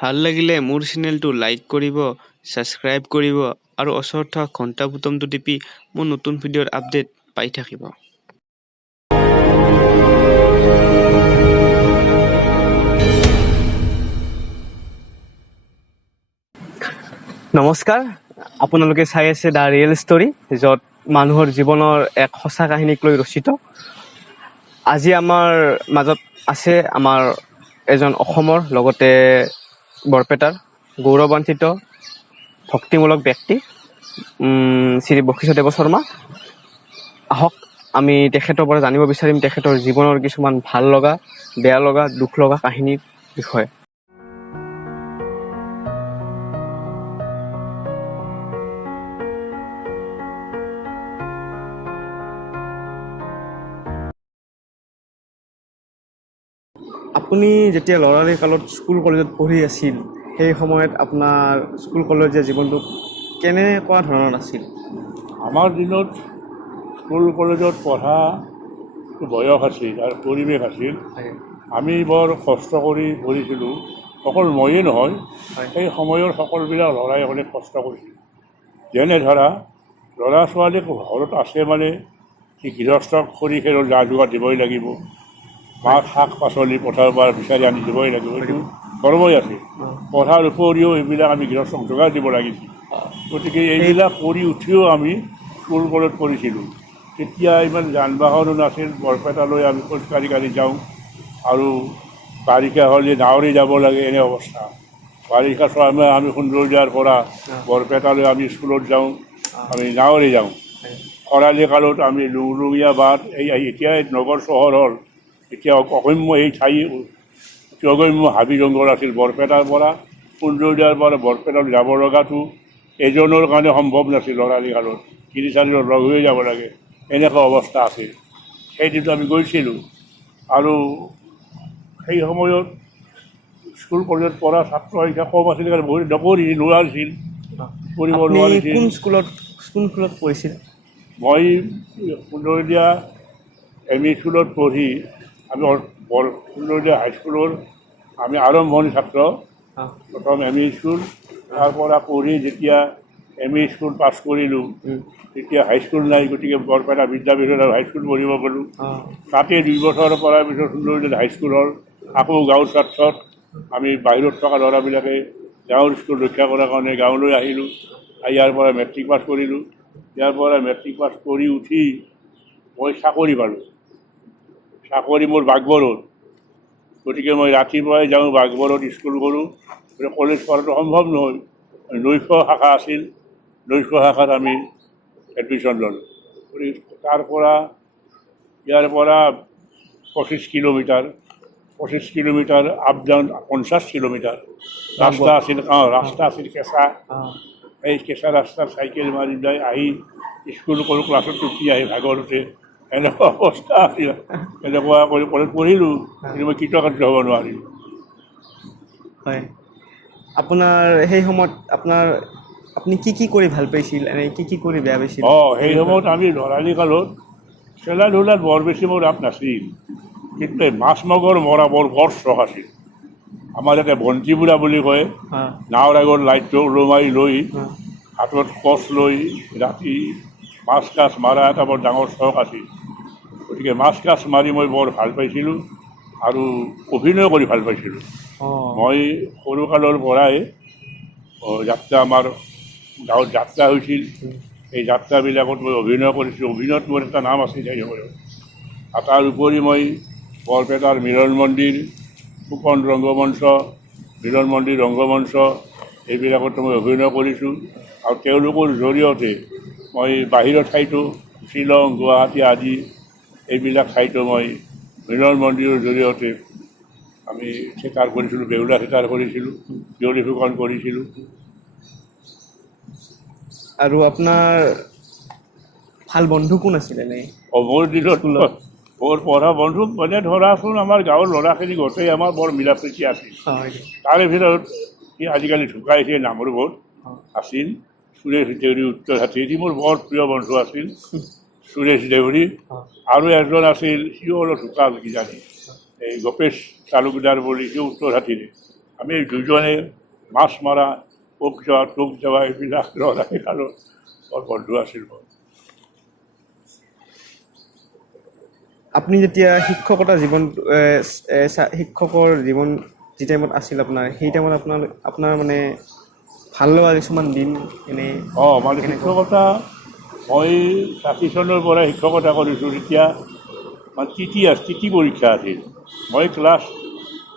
ভাল লাগিলে মোৰ চেনেলটো লাইক কৰিব, ছাবস্ক্ৰাইব কৰিব আৰু ওচৰত থকা ঘণ্টা বুটামটো টিপি মোৰ নতুন ভিডিঅ'ৰ আপডেট পাই থাকিব। নমস্কাৰ, আপোনালোকে চাই আছে দ্য ৰিয়েল ষ্টৰী, য'ত মানুহৰ জীৱনৰ এক সঁচা কাহিনীক লৈ ৰচিত। আজি আমাৰ মাজত আছে আমাৰ এজন অসমৰ লগতে বৰপেটাৰ গৌৰৱান্বিত ভক্তিমূলক ব্যক্তি শ্ৰী বশিষ্ঠদেৱ শৰ্মা। আহক আমি তেখেতৰ পৰা জানিব বিচাৰিম তেখেতৰ জীৱনৰ কিছুমান ভাল লগা, বেয়া লগা, দুখ লগা কাহিনীৰ বিষয়ে। আপুনি যেতিয়া ল'ৰালি কালত স্কুল কলেজত পঢ়ি আছিল, সেই সময়ত আপোনাৰ স্কুল কলেজীয়া জীৱনটো কেনেকুৱা ধৰণৰ আছিল? আমাৰ দিনত স্কুল কলেজত পঢ়া বয়স আছিল আৰু পৰিৱেশ আছিল। আমি বৰ কষ্ট কৰি পঢ়িছিলোঁ, অকল ময়ে নহয়, সেই সময়ৰ সকলোবিলাক ল'ৰাই অনেক কষ্ট কৰিছিল। যেনে ধৰা ল'ৰা ছোৱালী ঘৰত আছে মানে সি গৃহস্থক খৰি খেৰৰ যা যোগাৰ দিবই লাগিব, মাক শাক পাচলি পথাৰৰ পৰা বিচাৰি আনি দিবই লাগিব, এইটো কৰ্মই আছিল। পঢ়াৰ উপৰিও এইবিলাক আমি গৃহস্থক যোগাৰ দিব লাগিছিল। গতিকে এইবিলাক কৰি উঠিও আমি স্কুল কলেজ পঢ়িছিলোঁ। তেতিয়া ইমান যান বাহনো নাছিল, বৰপেটালৈ আমি খোজকাঢ়ি কাঢ়ি যাওঁ আৰু বাৰিষা হ'লে নাৱৰে যাব লাগে, এনে অৱস্থা। বাৰিষা সময়ত আমি সুন্দৰদিয়াৰ পৰা বৰপেটালৈ আমি স্কুলত যাওঁ, আমি নাৱৰে যাওঁ। খৰালি কালত আমি লুংলুঙীয়া বাট, এই এতিয়া নগৰ চহৰ হ'ল, এতিয়া অগম্য এই ঠাই অগম্য হাবি জংঘল আছিল। বৰপেটাৰ পৰা সুন্দৰদিয়াৰ পৰা বৰপেটালৈ যাব লগাটো এজনৰ কাৰণে সম্ভৱ নাছিল। ল'ৰালি কালত 3-4জন লগ হৈ যাব লাগে, এনেকুৱা অৱস্থা আছিল। সেইদিনটো আমি গৈছিলোঁ আৰু সেই সময়ত স্কুল কলেজত পঢ়া ছাত্ৰ সংখ্যা কম আছিল কাৰণে বহুত নোৱাৰিছিল, পঢ়িব নোৱাৰিছিল। কোন স্কুলত পঢ়িছিল? মই সুন্দৰদিয়া ME স্কুলত পঢ়ি আমি সুন্দৰদিয়া হাইস্কুলৰ আমি আৰম্ভণি ছাত্ৰ। প্ৰথম ME স্কুল, তাৰ পৰা পঢ়ি যেতিয়া ME স্কুল পাছ কৰিলোঁ, তেতিয়া হাইস্কুল নাই, গতিকে বৰপেটা বিদ্যাপীঠত আৰু হাইস্কুল পঢ়িব গ'লোঁ। তাতে 2 বছৰৰ পৰা পিছত সুন্দৰদিয়াত হাইস্কুল হ'ল। আকৌ গাঁৱৰ স্বাৰ্থত আমি বাহিৰত থকা ল'ৰাবিলাকে গাঁৱৰ স্কুল ৰক্ষা কৰাৰ কাৰণে গাঁৱলৈ আহিলোঁ। ইয়াৰ পৰা মেট্ৰিক পাছ কৰিলোঁ। ইয়াৰ পৰা মেট্ৰিক পাছ কৰি উঠি মই চাকৰি পালোঁ। চাকৰি মোৰ বাঘবৰত, গতিকে মই ৰাতিপুৱাই যাওঁ বাঘবৰত স্কুল কৰোঁ। কলেজ পঢ়াটো সম্ভৱ নহয়, নৈশ শাখা আছিল, নৈশ শাখাত আমি এডমিশ্যন ল'লোঁ। তাৰ পৰা ইয়াৰ পৰা 25 কিলোমিটাৰ আপ ডাউন, 50 কিলোমিটাৰ ৰাস্তা আছিল। ৰাস্তা আছিল কেঁচা, এই কেঁচা ৰাস্তাত চাইকেল মাৰি যায়, আহি স্কুল কৰোঁ, ক্লাছত টুপি আহি ভাগৰতে, এনেকুৱা অৱস্থা আছিল। এনেকুৱা কৰি কলেজ পঢ়িলোঁ, কিন্তু মই কৃতকাৰ্য হ'ব নোৱাৰিলোঁ। হয়, আপোনাৰ সেই সময়ত আপুনি কি কৰি ভাল পাইছিল, এনেই কি কৰি বেয়া পাইছিল? সেই সময়ত আমি ল'ৰালি কালত খেলা ধূলাত বৰ বেছি মোৰ ৰাপ নাছিল, কিন্তু মাছ মগৰ মৰা বৰ চখ আছিল। আমাৰ ইয়াতে বন্তি বুঢ়া বুলি কয়, নাৱৰ আগত লাইটটো ওলোমাই লৈ হাতত কচ লৈ ৰাতি মাছ কাছ মাৰা এটা বৰ ডাঙৰ চখ আছিল। গতিকে মাছ কাছ মাৰি মই বৰ ভাল পাইছিলোঁ আৰু অভিনয় কৰি ভাল পাইছিলোঁ। মই সৰুকালৰ পৰাই যাত্ৰা, আমাৰ গাঁৱত যাত্ৰা হৈছিল, এই যাত্ৰাবিলাকত মই অভিনয় কৰিছিলোঁ। অভিনয়ত মোৰ এটা নাম আছিল সেই সময়ত। তাৰ উপৰি মই বৰপেটাৰ মিলন মন্দিৰ, ফুকন ৰংগমঞ্চ, মিলন মন্দিৰ ৰংগমঞ্চ, এইবিলাকতো মই অভিনয় কৰিছোঁ। আৰু তেওঁলোকৰ জৰিয়তে মই বাহিৰৰ ঠাইতো, শ্বিলং, গুৱাহাটী আদি এইবিলাক ঠাইতো মই মিলন মন্দিৰৰ জৰিয়তে আমি থিয়েটাৰ কৰিছিলোঁ, বেউলা থিয়েটাৰ কৰিছিলোঁ, পিয়লি ফুকন কৰিছিলোঁ। আৰু আপোনাৰ ভাল বন্ধু কোন আছিল এনেই? মোৰ দিনত মোৰ পঢ়া বন্ধু মানে ধৰাচোন আমাৰ গাঁৱৰ ল'ৰাখিনি গোটেই আমাৰ বৰ মিলা প্ৰীতি আছিল। তাৰে ভিতৰত সি আজিকালি ঢুকাইছে, নামৰূপত আছিল, সুৰেশ দেউৰী উত্তৰ হাতী, সি মোৰ বৰ প্ৰিয় বন্ধু আছিল, সুৰেশ দেউৰী। আৰু এজন আছিল, সিও অলপ ঢুকাল কিজানি, এই গোপেশ তালুকদাৰ বুলি, সিও উত্তৰ হাতীৰে। আমি দুজনে মাছ মৰা, পোক যোৱা, টোপ যোৱা এইবিলাক লৰাই আৰু বৰ বন্ধু আছিল মোৰ। আপুনি যেতিয়া শিক্ষকতা জীৱন শিক্ষকৰ জীৱন যি টাইমত আছিল আপোনাৰ, সেই টাইমত আপোনাৰ মানে ভাল লগা কিছুমান দিন এনে মানে শিক্ষকতা মই 60 চনৰ পৰা শিক্ষকতা কৰিছোঁ। তেতিয়া মানে তিথি পৰীক্ষা আছিল। মই ক্লাছ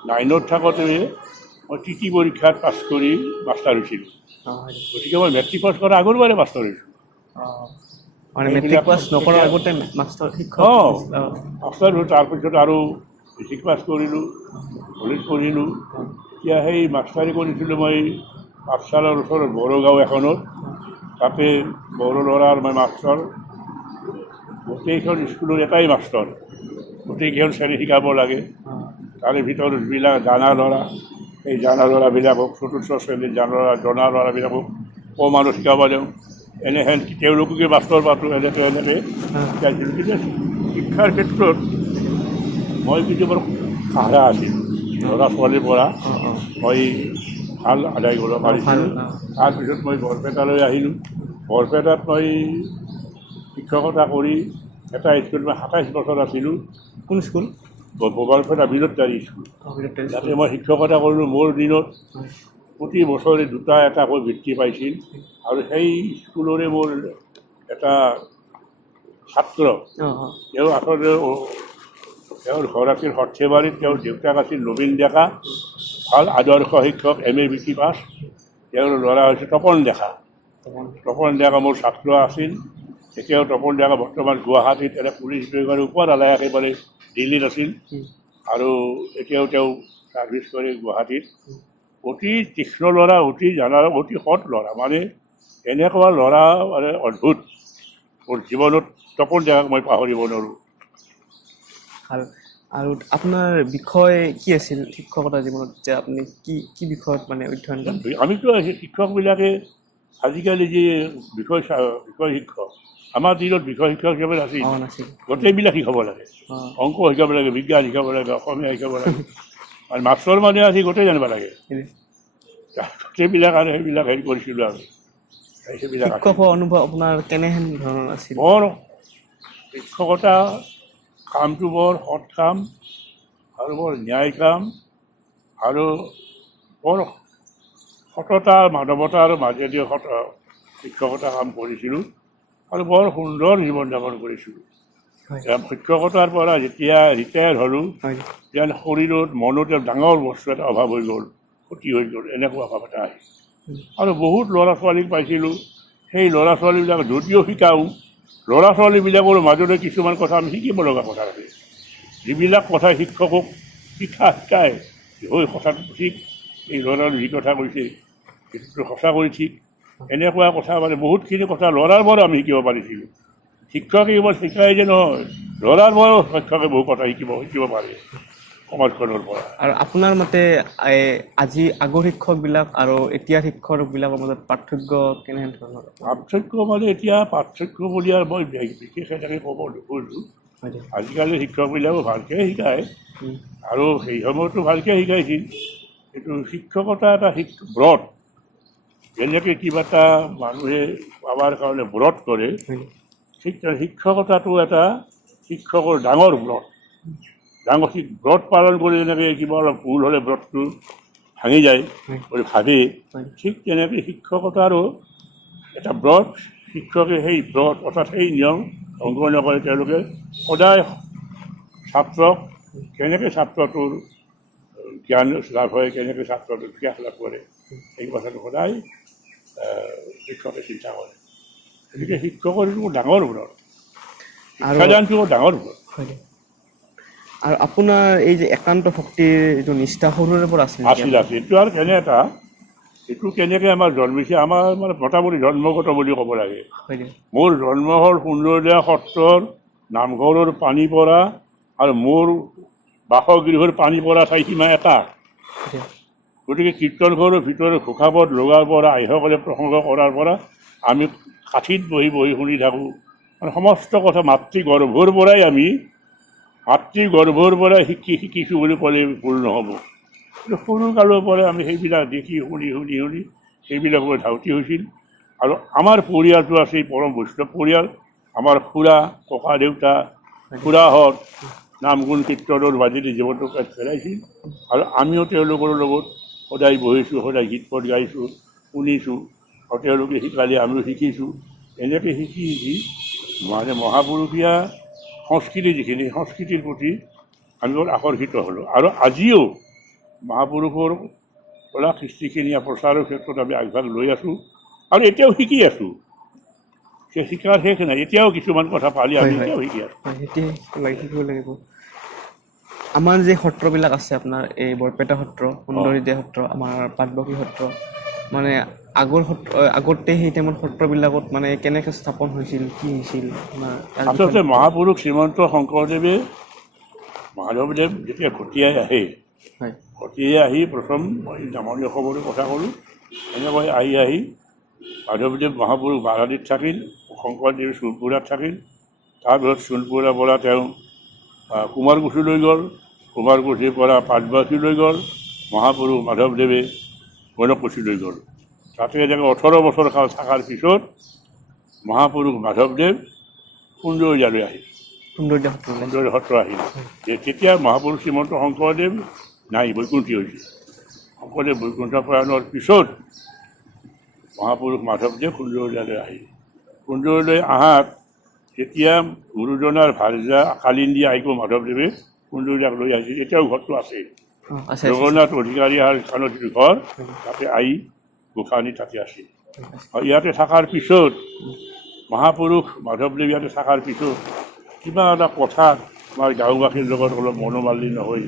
9ত থাকোঁতে মই তিথি পৰীক্ষাত পাছ কৰি মাষ্টাৰ হৈছিলোঁ। গতিকে মই মেট্ৰিক পাছ কৰাৰ আগৰ বাৰে মাষ্টাৰ হৈছোঁ। মানে মেট্ৰিক পাছ নকৰাৰ আগতে মাষ্টাৰ শিক্ষক মাষ্টাৰ হ'ল। তাৰপিছত আৰু মেট্ৰিক পাছ কৰিলোঁ, কলেজ পঢ়িলোঁ। এতিয়া সেই মাষ্টাৰী কৰিছিলোঁ মই পাঠশালাৰ ওচৰত বড়োগাঁও এখনত। তাতে বড়ো ল'ৰাৰ মই মাষ্টৰ। গোটেইখন স্কুলৰ এটাই মাষ্টৰ, গোটেইকেইখন শ্ৰেণী শিকাব লাগে। তাৰে ভিতৰত যিবিলাক জানা ল'ৰা, সেই জানা ল'ৰাবিলাকক, চতুৰ্থ শ্ৰেণীৰ জনা ল'ৰাবিলাকক কমানো শিকাব দিওঁ। এনেহেন তেওঁলোককে মাষ্টৰ পাতোঁ। এনেকৈ শিকাইছিলোঁ। কিন্তু শিক্ষাৰ ক্ষেত্ৰত মই কিন্তু বৰ কাঢ়া আছিলোঁ। ল'ৰা ছোৱালীৰ পৰা মই ভাল আদায় কৰিব পাৰিছিলোঁ। তাৰপিছত মই বৰপেটালৈ আহিলোঁ। বৰপেটাত মই শিক্ষকতা কৰি এটা স্কুলত মই 27 বছৰ আছিলোঁ। কোন স্কুল? বৰপেটা বিলতদাৰী স্কুল। তাতে মই শিক্ষকতা কৰিলোঁ। মোৰ দিনত প্ৰতি বছৰে 2টা এটাকৈ বৃত্তি পাইছিল। আৰু সেই স্কুলৰে মোৰ এটা ছাত্ৰ, তেওঁ আচলতে তেওঁৰ ঘৰ আছিল সৰ্থেবাৰীত। তেওঁৰ দেউতাক আছিল নবীন ডেকা, ভাল আদৰ্শ শিক্ষক, MA BT পাছ। তেওঁৰ ল'ৰা হৈছে তপন ডেকা। তপন ডেকা মোৰ ছাত্ৰ আছিল। এতিয়াও তপন ডেকা বৰ্তমান গুৱাহাটীত এটা পুলিচ বিভাগৰ উপদালাই একেবাৰে দিল্লীত আছিল। আৰু এতিয়াও তেওঁ ছাৰ্ভিচ কৰে গুৱাহাটীত। অতি তীক্ষ্ণ ল'ৰা, অতি জানা, অতি সৎ ল'ৰা। মানে এনেকুৱা ল'ৰা মানে অদ্ভুত। মোৰ জীৱনত তপন ডেকাক মই পাহৰিব নোৱাৰোঁ। ভাল। আৰু আপোনাৰ বিষয় কি আছিল শিক্ষকতা জীৱনত? যে আপুনি কি বিষয়ত মানে অধ্যয়ন কৰে? আমিতো শিক্ষকবিলাকে আজিকালি যি বিষয় শিক্ষক, আমাৰ দিনত বিষয় শিক্ষক হিচাপে নাছিল। গোটেইবিলাক শিকাব লাগে। অংক শিকাব লাগে, বিজ্ঞান শিকাব লাগে, অসমীয়া শিকাব লাগে। আৰু মাষ্টৰ মানে আজি গোটেই জানিব লাগে। গোটেইবিলাক আৰু সেইবিলাক হেৰি কৰিছিলোঁ আমি। শিক্ষকৰ অনুভৱ আপোনাৰ কেনেহেন ধৰণৰ আছিল? বৰ শিক্ষকতা কামটো বৰ সৎ কাম আৰু বৰ ন্যায় কাম আৰু বৰ সততা, মানৱতাৰ মাজেদি শিক্ষকতা কাম কৰিছিলোঁ আৰু বৰ সুন্দৰ জীৱন যাপন কৰিছিলোঁ। শিক্ষকতাৰ পৰা যেতিয়া ৰিটায়াৰ হ'লোঁ, তেতিয়া শৰীৰত মনত ডাঙৰ বস্তু এটা অভাৱ হৈ গ'ল, ক্ষতি হৈ গ'ল, এনেকুৱা অভাৱ এটা আহিল। আৰু বহুত ল'ৰা ছোৱালীক পাইছিলোঁ। সেই ল'ৰা ছোৱালীবিলাক যদিও শিকাওঁ, ল'ৰা ছোৱালীবিলাকৰ মাজতে কিছুমান কথা আমি শিকিব লগা কথা আছে। যিবিলাক কথা শিক্ষকক শিকায়, হৈ কথাটো ঠিক, এই ল'ৰাৰ যি কথা কৈছে সেইটো সঁচা কৰি ঠিক, এনেকুৱা কথা মানে বহুতখিনি কথা ল'ৰাৰ পৰা আমি শিকিব পাৰিছিলোঁ। শিক্ষকে কেৱল শিকাই যে নহয়, ল'ৰাৰ পৰাও শিক্ষকে বহু কথা শিকিব পাৰে সমাজখনৰ পৰা। আৰু আপোনাৰ মতে আজি আগৰ শিক্ষকবিলাক আৰু এতিয়াৰ শিক্ষকবিলাকৰ মাজত পাৰ্থক্য কেনেহেন ধৰণৰ? পাৰ্থক্য মানে এতিয়া পাৰ্থক্য বুলি আৰু মই বিশেষ এটাকে ক'ব নোখোজোঁ। আজিকালি শিক্ষকবিলাকো ভালকৈ শিকায় আৰু সেই সময়তো ভালকৈ শিকাইছিল। কিন্তু শিক্ষকতা এটা ব্ৰত, যেনেকৈ কিবা এটা মানুহে পাবৰ কাৰণে ব্ৰত কৰে, ঠিক শিক্ষকতাটো এটা শিক্ষকৰ ডাঙৰ ব্ৰত। ব্ৰত পালন কৰি যেনেকৈ কিবা অলপ ভুল হ'লে ব্ৰতটো ভাঙি যায় বুলি ভাবে, ঠিক তেনেকৈ শিক্ষকতাৰো এটা ব্ৰত। শিক্ষকে সেই ব্ৰত অৰ্থাৎ সেই নিয়ম ভংগ নকৰে। তেওঁলোকে সদায় ছাত্ৰক কেনেকৈ ছাত্ৰটোৰ জ্ঞান লাভ হয়, কেনেকৈ ছাত্ৰটোৰ বিকাশ লাভ কৰে, এই কথাটো সদায় শিক্ষকে চিন্তা কৰে। গতিকে শিক্ষকৰ এইটো ডাঙৰ ব্ৰত, শিক্ষাদানটো ডাঙৰ ব্ৰত। আৰু আপোনাৰ এই যে একান্ত ভক্তিৰ যিটো নিষ্ঠা সৰুৰে পৰা আছিল। এইটো আৰু এইটো কেনেকৈ আমাৰ জন্মিছে, আমাৰ মানে মোটামুটি জন্মগত বুলি ক'ব লাগে। মোৰ জন্ম হ'ল সুন্দৰীয়া সত্ৰৰ নামঘৰৰ পানী পৰা আৰু মোৰ বাসগৃহৰ পানী পৰা ঠাই সীমা এটা। গতিকে কীৰ্তন ঘৰৰ ভিতৰত ঘোষাপদ লগাৰ পৰা, আইসকলে প্ৰসংগ কৰাৰ পৰা আমি কাঠিত বহি বহি শুনি থাকোঁ। মানে সমস্ত কথা মাতৃগৰ্ভৰ পৰাই শিকিছোঁ বুলি ক'লে ভুল নহ'ব। সৰু কালৰ পৰা আমি সেইবিলাক দেখি শুনি শুনি শুনি সেইবিলাকৰ ধাউতি হৈছিল। আৰু আমাৰ পৰিয়ালটো আছিল পৰম বৈষ্ণৱ পৰিয়াল। আমাৰ খুৰা, ককা দেউতা, খুৰাহঁত নাম গুণ কীৰ্তনৰ মাজেদি জীৱনটো চলাইছিল। আৰু আমিও তেওঁলোকৰ লগত সদায় বহিছোঁ, সদায় গীত পদ গাইছোঁ, শুনিছোঁ, আৰু তেওঁলোকে শিকালে আমিও শিকিছোঁ। এনেকৈ শিকি শিকি মানে মহাপুৰুষীয়া সংস্কৃতি যিখিনি সংস্কৃতিৰ প্ৰতি আমি বৰ আকৰ্ষিত হ'লোঁ। আৰু আজিও মহাপুৰুষৰ কলা কৃষ্টিখিনি প্ৰচাৰৰ ক্ষেত্ৰত আমি আগভাগ লৈ আছোঁ আৰু এতিয়াও শিকি আছোঁ। সেই শিকাৰ শেষ নাই, এতিয়াও কিছুমান কথা পালি আমি এতিয়াও শিকি আছোঁ। সেইটোৱে শিকিব লাগিব। আমাৰ যে সত্ৰবিলাক আছে আপোনাৰ এই বৰপেটা সত্ৰ, সুন্দৰীদিয়া সত্ৰ, আমাৰ পাটবাউসী সত্ৰ, মানে আগতে সেই টাইমত সত্ৰবিলাকত মানে কেনেকৈ স্থাপন হৈছিল, কি হৈছিল আপোনাৰ আচলতে মহাপুৰুষ শ্ৰীমন্ত শংকৰদেৱে মাধৱদেৱ যেতিয়া ঘটিয়াই আহে, হয় ঘটিয়াই আহি প্ৰথম মই নামনি অসমৰো কথা ক'লোঁ, এনেকৈ আহি মাধৱদেৱ মহাপুৰুষ বাৰাদিত থাকিল, শংকৰদেৱ সোণপুৰাত থাকিল। তাৰপিছত সোণপুৰাৰ পৰা তেওঁ কুমাৰকুছিলৈ গ'ল, কুমাৰকুছিৰ পৰা পাটবাউসীলৈ গ'ল, মহাপুৰুষ মাধৱদেৱে গণকুছিলৈ গ'ল। তাতে এনেকৈ 18 বছৰ কাল থকাৰ পিছত মহাপুৰুষ মাধৱদেৱ সুন্দৰীয়ালৈ আহিল, সুন্দৰী সত্ৰ আহিল। তেতিয়া মহাপুৰুষ শ্ৰীমন্ত শংকৰদেৱ নাই, বৈকুণ্ঠী হৈছিল। শংকৰদেৱ বৈকুণ্ঠ প্ৰয়াণৰ পিছত মহাপুৰুষ মাধৱদেৱ সুন্দৰীয়ালৈ আহিল। সুন্দৰীলৈ অহাত তেতিয়া গুৰুজনাৰ ভাৰ্যা কালিন্দী আইকো মাধৱদেৱে সুন্দৰীয়াক লৈ আহিছিল। এতিয়াও ঘৰটো আছে, জগন্নাথ অধিকাৰী স্থানত যিটো ঘৰ, তাতে আই গোসাঁনী তাতে আছিল। ইয়াতে থকাৰ পিছত মহাপুৰুষ মাধৱদেৱ ইয়াতে থকাৰ পিছত কিবা এটা কথা আমাৰ গাঁওবাসীৰ লগত অলপ মনোমালিন্য হৈ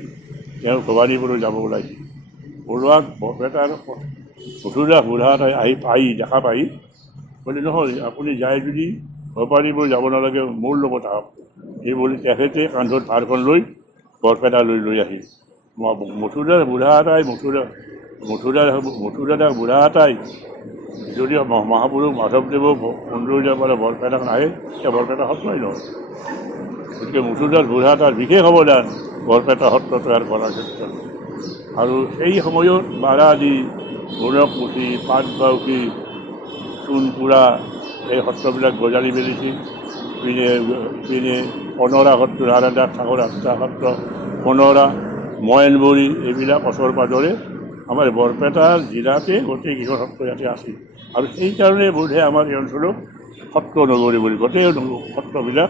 তেওঁ ভবানীপুৰলৈ যাব ওলাইছিল। ওলোৱাত বৰপেটাৰ মথুৰা বুঢ়াত আহি দেখা পাই বুলি নহয়, আপুনি যায় যদি ভবানীপুৰ যাব নালাগে, মোৰ লগত আহক। এই বুলি তেখেতে কান্ধত ভাৰখন লৈ বৰপেটালৈ লৈ আহিল। মথুৰাৰ বুঢ়া এটাই মথুৰাৰ বুঢ়া এটাই যদি মহাপুৰুষ মাধৱদেৱক সুন্দৰীয়াৰ পৰা বৰপেটাক নাহে, তেতিয়া বৰপেটা সত্ৰই নহয়। গতিকে মথুৰাৰ বুঢ়া এটাৰ বিশেষ অৱদান বৰপেটা সত্ৰ তৈয়াৰ কৰাৰ ক্ষেত্ৰত। আৰু সেই সময়ত বাৰাদি, গণকুছি, পাটবাউসী, সোণপুৰা এই সত্ৰবিলাক গজালি মেলিছিল। ইপিনে কনৰা সত্ৰ, ৰাধাদাস ঠাকুৰ আস্থা সত্ৰ, কনৰা, ময়নবুৰী এইবিলাক ওচৰ পাজৰে আমাৰ বৰপেটা জিলাতে গোটেইকেইখন সত্ৰ ইয়াতে আছিল। আৰু সেইকাৰণে বোধহয় আমাৰ এই অঞ্চলক সত্ৰ নগৰী বুলি, গোটেই সত্ৰবিলাক